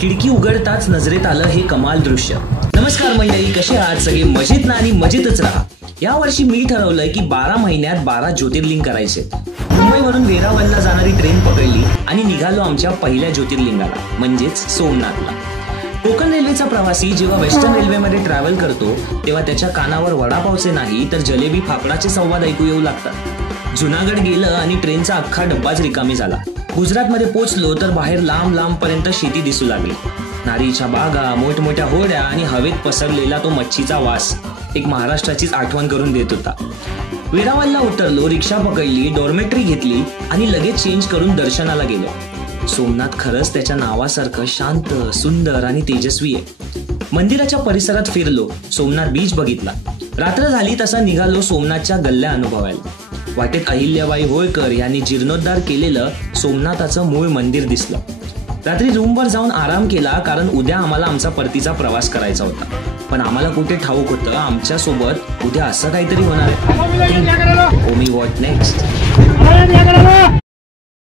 खिडकी उघडताच नजरेत आलं हे कमाल दृश्य। नमस्कार मंडळी, कसे आहात सगळे? मजेत ना? आणि मजेतच राहा। या वर्षी मी ठरवलंय की 12 महिन्यात 12 ज्योतिर्लिंग करायचे। मुंबईवरून वेरावळला जाणारी ट्रेन पकडली आणि निघालो आमच्या पहिल्या ज्योतिर्लिंगाला, म्हणजेच सोमनाथला। कोकण रेल्वेचा प्रवासी जेव्हा वेस्टर्न रेल्वेमध्ये ट्रॅव्हल करतो तेव्हा त्याच्या कानावर वडापावचे नाही तर जलेबी फाफडाचे संवाद ऐकू येऊ लागतात। जुनागड गेलं आणि ट्रेनचा अख्खा डब्बाच रिकामी झाला। गुजरातमध्ये पोहोचलो तर बाहेर लांब लांब पर्यंत शेती दिसू लागली। नारीच्या बागा, मोठमोठ्या होड्या आणि हवेत पसरलेला तो मच्छीचा वास एक महाराष्ट्राचीच आठवण करून देत होता। वेरावळला उतरलो, रिक्षा पकडली, डॉर्मेटरी घेतली आणि लगेच चेंज करून दर्शनाला गेलो। सोमनाथ खरंच त्याच्या नावासारखं शांत, सुंदर आणि तेजस्वी आहे। मंदिराच्या परिसरात फिरलो, सोमनाथ बीच बघितला। रात्र झाली तसा निघालो सोमनाथच्या गल्ल्या अनुभवायला। वाटेत अहिल्याबाई होळकर यांनी जीर्णोद्धार केलेलं सोमनाथाचं मूळ मंदिर दिसलं। रात्री रूमवर जाऊन आराम केला, कारण उद्या आम्हाला आमचा परतीचा प्रवास करायचा होता। पण आम्हाला कुठे ठाऊक होतं आमच्या सोबत उद्या असं काहीतरी होणार आहे। What next?